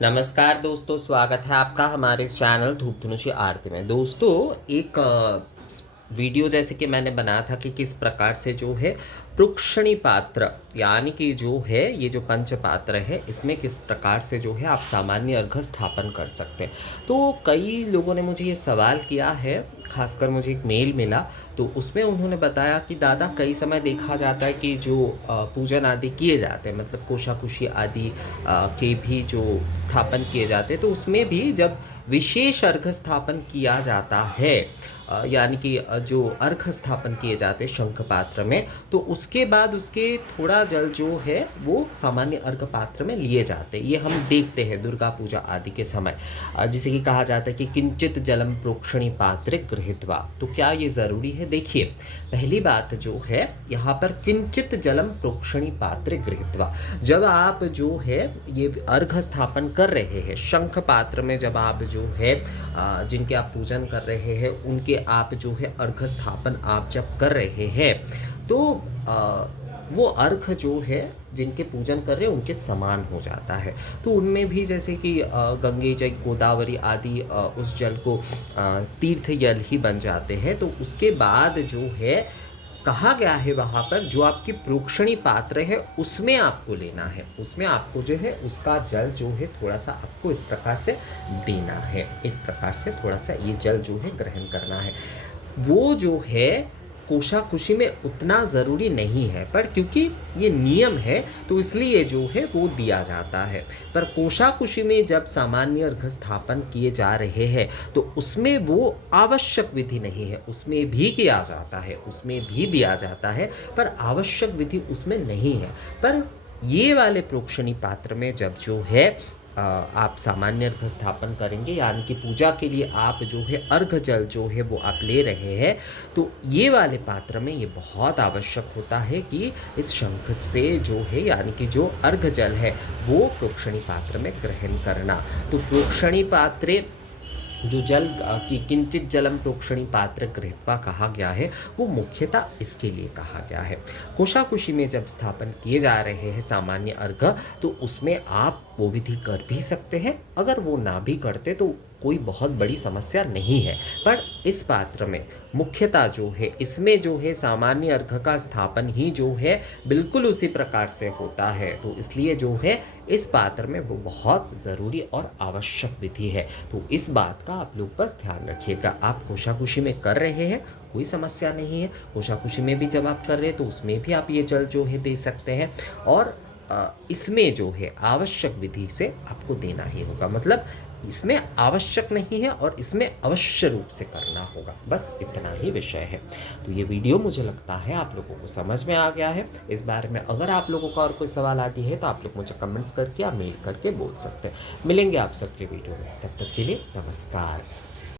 नमस्कार दोस्तों, स्वागत है आपका हमारे इस चैनल धूप धनुषी आरती में। दोस्तों, एक वीडियो जैसे कि मैंने बनाया था कि किस प्रकार से जो है प्रोक्षणी पात्र यानी कि जो है ये जो पंच पात्र है इसमें किस प्रकार से जो है आप सामान्य अर्घ स्थापन कर सकते हैं। तो कई लोगों ने मुझे ये सवाल किया है, खासकर मुझे एक मेल मिला तो उसमें उन्होंने बताया कि दादा कई समय देखा जाता है कि जो पूजन आदि किए जाते हैं, मतलब कोशाकुशी आदि के भी जो स्थापन किए जाते हैं, तो उसमें भी जब विशेष अर्घ स्थापन किया जाता है यानी कि जो अर्घ स्थापन किए जाते हैं शंख पात्र में, तो उसके बाद उसके थोड़ा जल जो है वो सामान्य अर्घ पात्र में लिए जाते हैं। ये हम देखते हैं दुर्गा पूजा आदि के समय, जिसे कि कहा जाता है कि किंचित जलम प्रोक्षणी पात्रे गृहीत्वा। तो क्या ये ज़रूरी है? देखिए, पहली बात जो है यहाँ पर किंचित जलम प्रोक्षणी पात्रे गृहीत्वा, जब आप जो है ये अर्घ स्थापन कर रहे हैं शंख पात्र में, जब आप जो है जिनके आप पूजन कर रहे हैं उनके आप जो है अर्घ स्थापन आप जब कर रहे हैं, तो वो अर्घ जो है जिनके पूजन कर रहे हैं उनके समान हो जाता है। तो उनमें भी जैसे कि गंगे जल गोदावरी आदि उस जल को तीर्थ जल ही बन जाते हैं। तो उसके बाद जो है कहा गया है वहाँ पर जो आपकी प्रोक्षणी पात्र है उसमें आपको लेना है, उसमें आपको जो है उसका जल जो है थोड़ा सा आपको इस प्रकार से देना है, इस प्रकार से थोड़ा सा ये जल जो है ग्रहण करना है। वो जो है कोशाकुशी में उतना ज़रूरी नहीं है, पर क्योंकि ये नियम है तो इसलिए जो है वो दिया जाता है। पर कोशाकुशी में जब सामान्य अर्घ स्थापन किए जा रहे हैं तो उसमें वो आवश्यक विधि नहीं है, उसमें भी किया जाता है, उसमें भी दिया जाता है, पर आवश्यक विधि उसमें नहीं है। पर ये वाले प्रोक्षणी पात्र में जब जो है आप सामान्य अर्घ स्थापन करेंगे यानी कि पूजा के लिए आप जो है अर्घ जल जो है वो आप ले रहे हैं, तो ये वाले पात्र में ये बहुत आवश्यक होता है कि इस शंख से जो है यानी कि जो अर्घ जल है वो प्रोक्षणी पात्र में ग्रहण करना। तो प्रोक्षणी पात्रे जो जल की किंचित जलम प्रोक्षणी पात्र गृहीत्वा कहा गया है वो मुख्यतः इसके लिए कहा गया है। कोशाकुशी में जब स्थापन किए जा रहे हैं सामान्य अर्घ, तो उसमें आप वो विधि कर भी सकते हैं, अगर वो ना भी करते तो कोई बहुत बड़ी समस्या नहीं है। पर इस पात्र में मुख्यतः जो है इसमें जो है सामान्य अर्घ का स्थापन ही जो है बिल्कुल उसी प्रकार से होता है, तो इसलिए जो है इस पात्र में वो बहुत ज़रूरी और आवश्यक विधि है। तो इस बात का आप लोग बस ध्यान रखिएगा। आप कोशाकुशी में कर रहे हैं कोई समस्या नहीं है, कोशाकुशी में भी जब आप कर रहे हैं तो उसमें भी आप ये जल जो है दे सकते हैं, और इसमें जो है आवश्यक विधि से आपको देना ही होगा, मतलब इसमें आवश्यक नहीं है और इसमें अवश्य रूप से करना होगा, बस इतना ही विषय है। तो ये वीडियो मुझे लगता है आप लोगों को समझ में आ गया है। इस बारे में अगर आप लोगों का और कोई सवाल आती है तो आप लोग मुझे कमेंट्स करके या मेल करके बोल सकते हैं। मिलेंगे आप सबके वीडियो में, तब तक के लिए नमस्कार।